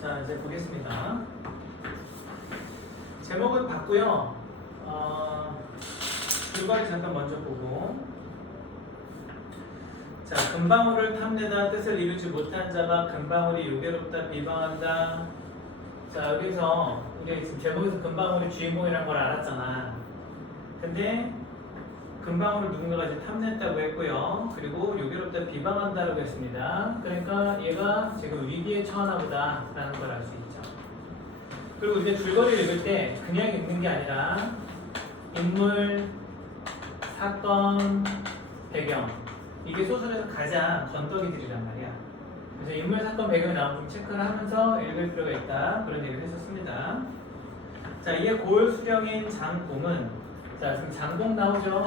자, 이제 보겠습니다. 제목은 봤고요. 줄거리 잠깐 먼저 보고. 자, 금방울을 탐내다 뜻을 이루지 못한 자가 금방울이 유괴롭다 비방한다. 자, 여기서 우리 지금 제목에서 금방울이 주인공이라는 걸 알았잖아. 근데 금방울을 누군가가 이제 탐냈다고 했고요. 그리고 유괴롭다 비방한다라고 했습니다. 그러니까 얘가 지금 위기에 처하나 보다라는 걸 알 수 있죠. 그리고 이제 줄거리를 읽을 때 그냥 읽는 게 아니라 인물, 사건, 배경 이게 소설에서 가장 건더기들이란 말이야. 그래서 인물, 사건, 배경이 나오면 좀 체크를 하면서 읽을 필요가 있다. 그런 얘기를 했었습니다. 자, 이게 고을 수령인 장공은 자, 지금 장공 나오죠?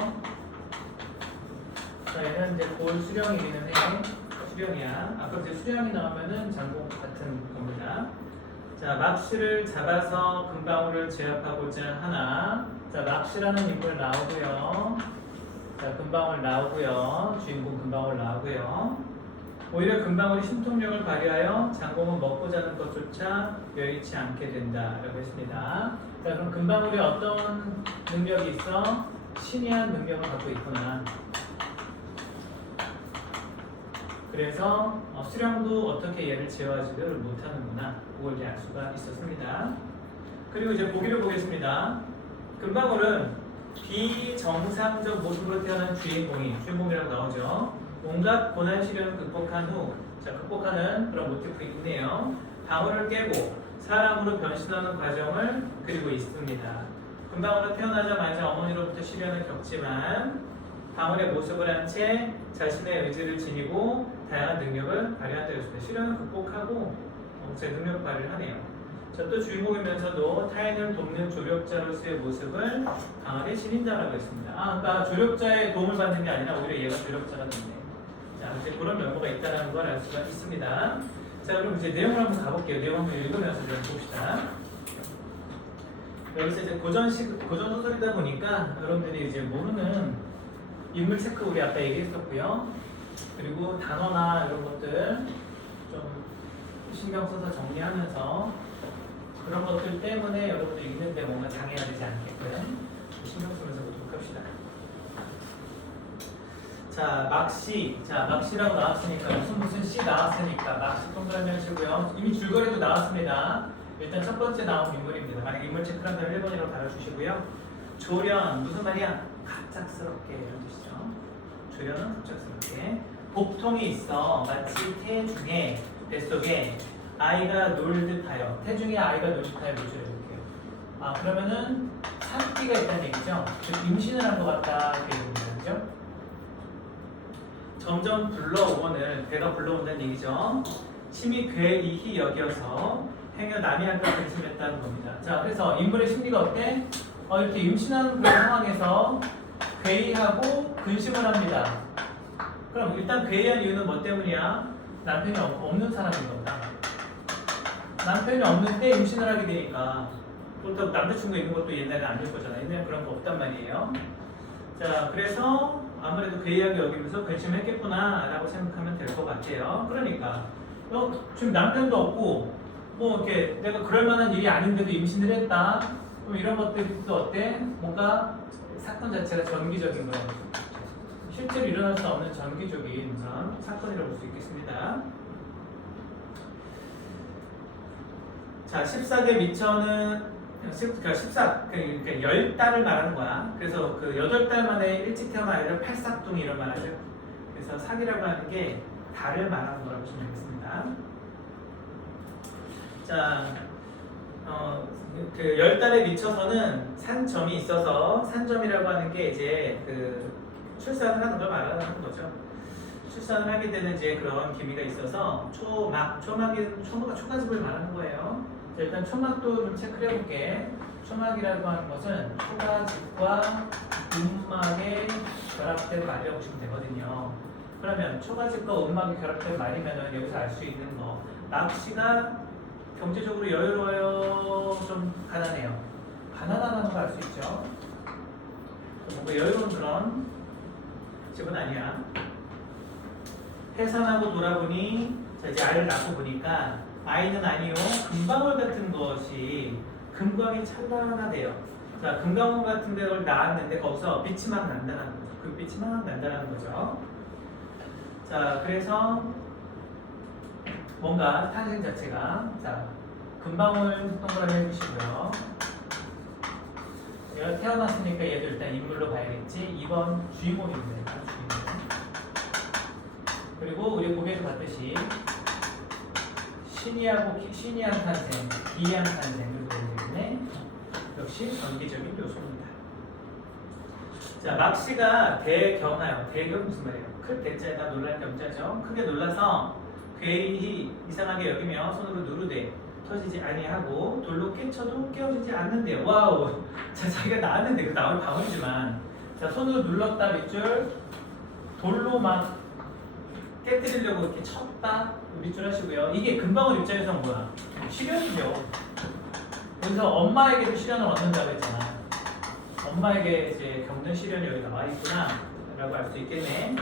자, 얘는 이제 고을 수령이기는 해. 수령이야. 아까 이제 수령이 나오면은 장공 같은 겁니다. 자, 막시를 잡아서 금방울을 제압하고자 하나. 자, 막시라는 인물 나오고요. 자, 금방울 나오고요. 주인공 금방울 나오고요. 오히려 금방울이 신통력을 발휘하여 장공은 먹고 자는 것조차 여의치 않게 된다라고 했습니다. 자, 그럼 금방울이 어떤 능력이 있어? 신이한 능력을 갖고 있구나. 그래서 수령도 어떻게 얘를 제어하지를 못하는구나. 그걸 이제 알 수가 있었습니다. 그리고 이제 보기를 보겠습니다. 금방울은 비정상적 모습으로 태어난 주인공이라고 나오죠. 온갖 고난 시련을 극복한 후, 자, 극복하는 그런 모티프 있네요. 방울을 깨고 사람으로 변신하는 과정을 그리고 있습니다. 금방울로 태어나자마자 어머니로부터 시련을 겪지만 방울의 모습을 한 채 자신의 의지를 지니고 다양한 능력을 발휘한다고 했습니다. 시련을 극복하고 제 능력 발휘를 하네요. 자, 또 주인공이면서도 타인을 돕는 조력자로서의 모습을 강하게 지닌다라고 했습니다. 그러니까 조력자의 도움을 받는 게 아니라 오히려 얘가 조력자가 됐네. 자, 이제 그런 면모가 있다는 걸 알 수가 있습니다. 자, 그럼 이제 내용을 한번 가볼게요. 내용 한번 읽으면서 좀 봅시다. 여기서 이제 고전 소설이다 보니까 여러분들이 이제 모르는 인물 체크 우리 아까 얘기했었고요. 그리고 단어나 이런 것들 좀 신경 써서 정리하면서 그런 것들 때문에 여러분들 읽는데 뭔가 장애가 되지 않게끔 신경 쓰면서 보도록 합시다. 자, 막시라고 나왔으니까 무슨 시 나왔으니까 막시 동그라미 하시고요. 이미 줄거리도 나왔습니다. 일단 첫 번째 나온 인물입니다. 만약 인물 체크를 한다면 1번이라고 달아주시고요. 조련, 무슨 말이야? 갑작스럽게 이런 뜻이죠. 조련은 갑작스럽게. 복통이 있어 마치 태중에 뱃속에 아이가 놀 듯하여. 태중에 아이가 놀 듯하여 무슨 이렇게요. 그러면은 산기가 있다는 얘기죠. 즉 임신을 한 것 같다 이렇게 얘기합니다. 그죠? 점점 불러오거늘 배가 불러온다는 얘기죠. 심히 괴이히 여겨서 행여 남이 할까 근심했다는 겁니다. 자, 그래서 인물의 심리가 어때? 이렇게 임신하는 그런 상황에서 괴이하고 근심을 합니다. 그럼 일단 괴이한 이유는 뭐 때문이야? 남편이 없는 사람인 거다. 남편이 없는데 임신을 하게 되니까 또 남자친구 있는 것도 옛날에 아닐 거잖아. 옛날에 그런 거 없단 말이에요. 자, 그래서 아무래도 괴이하게 여기면서 근심했겠구나 라고 생각하면 될 것 같아요. 그러니까 지금 남편도 없고 뭐 이렇게 내가 그럴 만한 일이 아닌데도 임신을 했다. 그럼 이런 것들도 어때? 뭔가 사건 자체가 전기적인 거예요. 실제로 일어날 수 없는 전기적인 그런 사건이라고 볼 수 있겠습니다. 자, 14개 미처는 그러니까 10달을 말하는 거야. 그래서 그 8달 만에 일찍 태어난 아이를 팔싹둥이 이런 말 하죠. 그래서 사기라고 하는 게 달을 말하는 거라고 보시면 되겠습니다. 자, 그 10달에 미쳐서는 산점이 있어서 산점이라고 하는 게 이제 그 출산을 하는 걸 말하는 거죠. 출산을 하게 되는 이제 그런 기미가 있어서 초막이 초가집을 말하는 거예요. 자, 일단 초막도 좀 체크를 해볼게. 초막이라고 하는 것은 초가집과 음막의 결합된 말이라고 보시면 되거든요. 그러면 초가집과 음막이 결합된 말이면 여기서 알 수 있는 거, 막시가 경제적으로 여유로워요? 좀 가난해요? 가난하다는 걸 알 수 있죠. 뭔가 여유로운 그런 집은 아니야. 해산하고 돌아보니 자, 이제 아이를 낳고 보니까 아이는 아니요. 금방울 같은 것이 금광이 찬란하대요. 자, 금강울 같은 데를 나왔는데 거기서 빛이 막 난다는 거죠. 그 빛이 막 난다는 거죠. 자, 그래서 뭔가 탄생 자체가 자, 금방울 동그라미 해주시고요. 얘가 태어났으니까 얘도 일단 인물로 봐야겠지. 2번 주인공입니다. 주인공. 그리고 우리 보기에서 봤듯이 신이한 탄생, 기이한 탄생 이렇게 되기 때문에 역시 전기적인 요소입니다. 자, 막시가 대경하여. 대경 무슨 말이에요? 클 대자에다 놀랄 경자죠. 크게 놀라서 괴히 이상하게 여기며 손으로 누르되 터지지 아니하고 돌로 깨쳐도 깨어지지 않는데요. 와우. 자, 자기가 나왔는데 그 나올 방울이지만 자, 손으로 눌렀다 밑줄 돌로 막 깨뜨리려고 이렇게 쳤다 밑줄 하시고요. 이게 금방울 입장에서는 뭐야? 시련이죠. 여기서 엄마에게도 시련을 얻는다고 했잖아. 엄마에게 이제 겪는 시련이 여기 나와 있구나 라고 알 수 있겠네.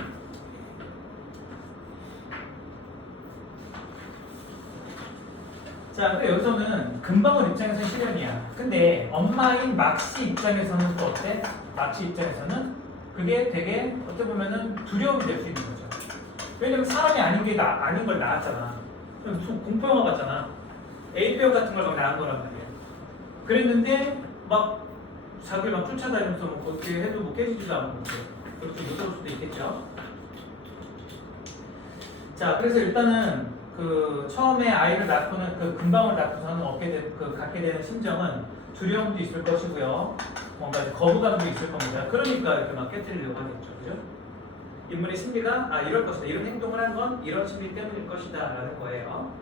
자, 근데 여기서는 금방울 입장에서는 시련이야. 근데 엄마인 막시 입장에서는 또 어때? 막시 입장에서는 그게 되게 어떻게 보면은 두려움이 될 수 있는 거죠. 왜냐면 사람이 아닌 걸 낳았잖아. 공포영화 같잖아. A병 같은 걸 막 낳은 거란 말이야. 그랬는데 막 자기를 막 쫓아다니면서 뭐 그렇게 해도 뭐 깨지지도 않고 그렇게 무서울 수도 있겠죠. 자, 그래서 일단은 그 처음에 아이를 낳고는 그 금방울 낳고서는 갖게 되는 심정은 두려움도 있을 것이고요. 뭔가 거부감도 있을 겁니다. 그러니까 이렇게 막 깨뜨리려고 하겠죠, 그죠? 인물의 심리가 이럴 것이다. 이런 행동을 한 건 이런 심리 때문일 것이다 라는 거예요.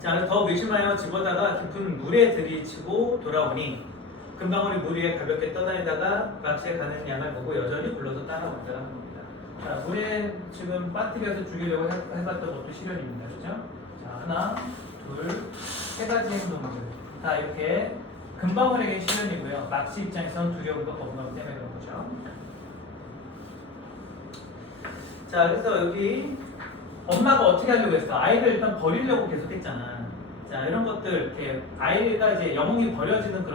자, 더 의심하여 집어다가 깊은 물에 들이치고 돌아오니 금방울이 물 위에 가볍게 떠다니다가 막시에 가는 양을 보고 여전히 불러서 따라왔다는 겁니다. 자, 물에 지금 빠뜨려서 죽이려고 해봤던 것도 시련입니다. 그죠? 자, 하나, 둘, 세 가지 행동들 다 이렇게 금방울에게 시련이고요. 막시 입장에서는 두려움과 거부감 때문에 그런 거죠. 자, 그래서 여기 엄마가 어떻게 하려고 했어? 아이를 일단 버리려고 계속 했잖아. 자, 이런 것들, 이렇게 아이가 이제 영웅이 버려지는 그런